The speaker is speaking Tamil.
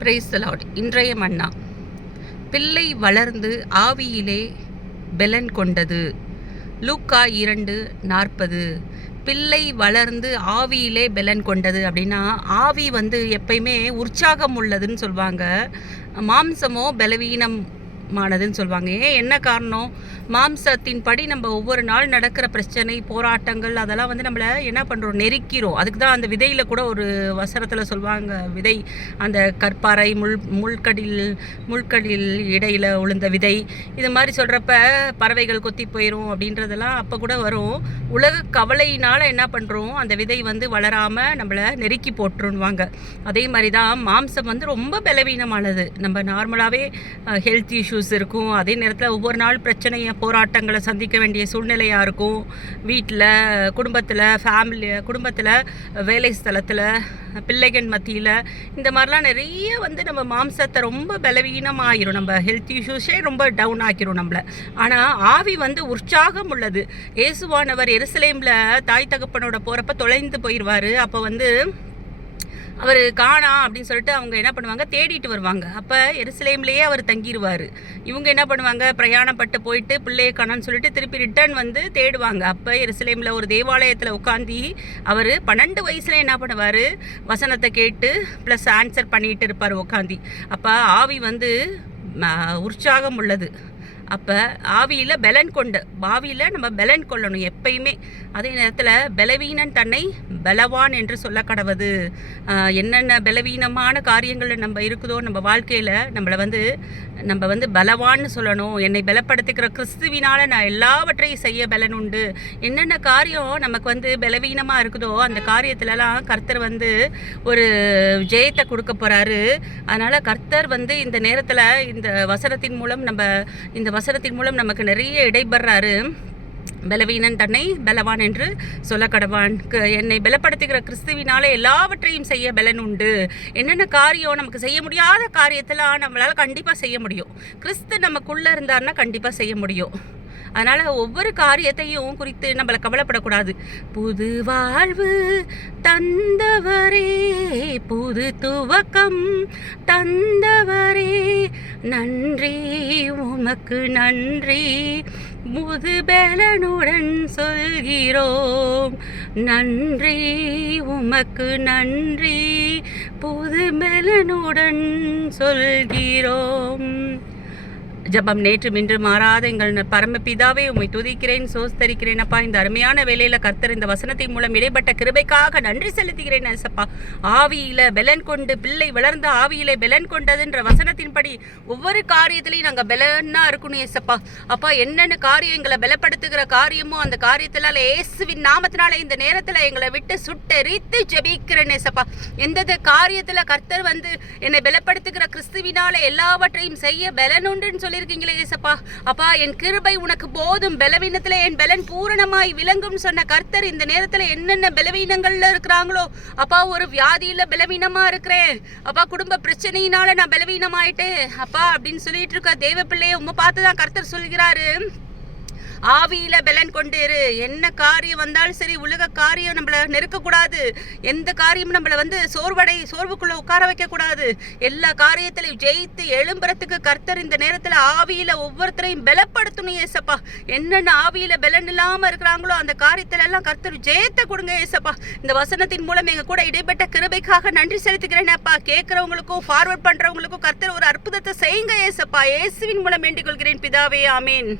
Praise the Lord. இன்றைய மன்னா, பிள்ளை வளர்ந்து ஆவியிலே பெலன் கொண்டது. லூக்கா 2:40. பிள்ளை வளர்ந்து ஆவியிலே பெலன் கொண்டது அப்படின்னா, ஆவி எப்பயுமே உற்சாகம் உள்ளதுன்னு சொல்லுவாங்க, மாம்சமோ பலவீனமானதுன்னு சொல்லுவாங்க. என்ன காரணம்? மாம்சத்தின் படி நம்ம ஒவ்வொரு நாள் நடக்கிற பிரச்சனை, போராட்டங்கள் அதெல்லாம் நம்மளை என்ன பண்ணுறோம்? நெருக்கிறோம். அதுக்கு தான் அந்த விதையில் கூட ஒரு வசனத்தில் சொல்லுவாங்க, விதை அந்த கற்பாறை முள்கடில் இடையில் உளுந்த விதை, இது மாதிரி சொல்கிறப்ப பறவைகள் கொத்தி போயிடும் அப்படின்றதெல்லாம் அப்போ கூட வரும். உலக கவலையினால் என்ன பண்ணுறோம்? அந்த விதை வளராமல் நம்மளை நெருக்கி போட்டுருவாங்க. அதே மாதிரி தான் மாம்சம் ரொம்ப பலவீனமானது. நம்ம நார்மலாகவே ஹெல்த் இஷ்யூஸ் இருக்கும். அதே நேரத்தில் ஒவ்வொரு நாள் பிரச்சனையை, போராட்டங்களை சந்திக்க வேண்டிய சூழ்நிலையாக இருக்கும். வீட்டில், குடும்பத்தில், வேலை ஸ்தலத்தில், பிள்ளைகள் மத்தியில், இந்த மாதிரிலாம் நிறைய நம்ம மாம்சத்தை ரொம்ப பலவீனமாகிரும். நம்ம ஹெல்த் இஷ்யூஸே ரொம்ப டவுன் ஆக்கிரும் நம்மளை. ஆனால் ஆவி உற்சாகம் உள்ளது. இயேசுவானவர் எருசலேமில் தாய் தகப்பனோட போகிறப்ப தொலைந்து போயிடுவார். அப்போ அவர் காணா அப்படின்னு சொல்லிட்டு அவங்க என்ன பண்ணுவாங்க? தேடிட்டு வருவாங்க. அப்போ எருசலேம்லேயே அவர் தங்கிடுவார். இவங்க என்ன பண்ணுவாங்க? பிரயாணப்பட்டு போயிட்டு பிள்ளையை காணான்னு சொல்லிட்டு திருப்பி ரிட்டர்ன் தேடுவாங்க. அப்போ எருசலேமில் ஒரு தேவாலயத்தில் உட்காந்து அவர் 12 வயசில் என்ன பண்ணுவார்? வசனத்தை கேட்டு ப்ளஸ் ஆன்சர் பண்ணிகிட்டு இருப்பார் உட்காந்து. அப்போ ஆவி உற்சாகம் உள்ளது. அப்போ ஆவியில் நம்ம பலன் கொள்ளணும் எப்பயுமே. அதே நேரத்தில் பலவீனன் தன்னை பலவான் என்று சொல்ல கடவுது. என்னென்ன பலவீனமான காரியங்கள் நம்ம இருக்குதோ நம்ம வாழ்க்கையில் நம்ம பலவான்னு சொல்லணும். என்னை பலப்படுத்திக்கிற கிறிஸ்துவினால் நான் எல்லாவற்றையும் செய்ய பலன் உண்டு. என்னென்ன காரியம் நமக்கு பலவீனமாக இருக்குதோ அந்த காரியத்திலலாம் கர்த்தர் ஒரு ஜெயத்தை கொடுக்க போகிறாரு. அதனால் கர்த்தர் இந்த நேரத்தில் இந்த வசனத்தின் மூலம் நமக்கு நிறைய இடைபெறாரு. பலவீனன் தன்னை பலவான் என்று சொல்ல கடவான். என்னை பலப்படுத்துகிற கிறிஸ்துவினால எல்லாவற்றையும் செய்ய பலன் உண்டு. என்னென்ன காரியம் நமக்கு செய்ய முடியாத காரியத்தெல்லாம் நம்மளால் கண்டிப்பாக செய்ய முடியும். கிறிஸ்து நமக்குள்ளே இருந்தார்னா கண்டிப்பாக செய்ய முடியும். அதனால் ஒவ்வொரு காரியத்தையும் குறித்து நம்மளை கவலைப்படக்கூடாது. புது வாழ்வு தந்தவரே, புது துவக்கம் தந்தவரே, நன்றி உமக்கு நன்றி, புது பலனுடன் சொல்கிறோம். நன்றி உமக்கு நன்றி, புது பலனுடன் சொல்கிறோம். ஜபம். நேற்று இன்று மாறாத எங்கள் பரமபிதாவே, உம்மை துதிக்கிறேன், சோஸ்தரிக்கிறேன் அப்பா. இந்த அருமையான வேலையில் கர்த்தர் இந்த வசனத்தின் மூலம் இடைப்பட்ட கிருபைக்காக நன்றி செலுத்துகிறேன் அப்பா. ஆவியில பலன் கொண்டு, பிள்ளை வளர்ந்த ஆவியிலே பலன் கொண்டதுன்ற வசனத்தின்படி ஒவ்வொரு காரியத்திலையும் நாங்கள் பலனா இருக்கணும் ஏசப்பா. அப்பா, என்னென்ன காரியம் எங்களை பலப்படுத்துகிற காரியமோ அந்த காரியத்தினால இயேசுவின் நாமத்தினால இந்த நேரத்தில் எங்களை விட்டு சுட்டெரித்து ஜெபிக்கிறேன் ஏசப்பா. எந்த காரியத்தில் கர்த்தர் என்னை பலப்படுத்துகிற கிறிஸ்துவினால எல்லாவற்றையும் செய்ய பலனுண்டுன்னு சொல்லி இருக்கீங்களே ஏசப்பா. அப்பா, என் கிருபை உனக்கு போதும், பலவீனத்தில் என் பலன் பூரணமாய் விளங்கும் சொன்ன கர்த்தர் இந்த நேரத்தில் என்னென்ன பலவீனங்கள்ல இருக்கிறாங்களோ அப்பா, ஒரு வியாதியில பலவீனமா இருக்கிறேன் அப்பா, குடும்ப பிரச்சனையினால நான் பலவீனமாயிட்டேன் அப்பா அப்படின்னு சொல்லிட்டு இருக்க தேவ பிள்ளைய உம்மை பார்த்துதான் கர்த்தர் சொல்கிறாரு, ஆவியில பலன் கொண்டு இரு. என்ன காரியம் வந்தாலும் சரி, உலக காரியம் நம்மளை நெருக்கக்கூடாது. எந்த காரியம் நம்மளை சோர்வுக்குள்ள உட்கார வைக்க கூடாது. எல்லா காரியத்திலையும் ஜெயித்து எழும்புறதுக்கு கர்த்தர் இந்த நேரத்தில் ஆவியில ஒவ்வொருத்தரையும் பலப்படுத்தணும் ஏசப்பா. என்னென்ன ஆவியில பலன் இல்லாம இருக்கிறாங்களோ அந்த காரியத்துல எல்லாம் கர்த்தர் ஜெயத்தை கொடுங்க ஏசப்பா. இந்த வசனத்தின் மூலம் எங்க கூட இடைப்பட்ட கிருபைக்காக நன்றி செலுத்துகிறேன் அப்பா. கேட்கிறவங்களுக்கும் ஃபார்வர்ட் பண்றவங்களுக்கும் கர்த்தர் ஒரு அற்புதத்தை செய்யுங்க ஏசப்பா. இயேசுவின் மூலம் வேண்டிக் கொள்கிறேன் பிதாவே, ஆமீன்.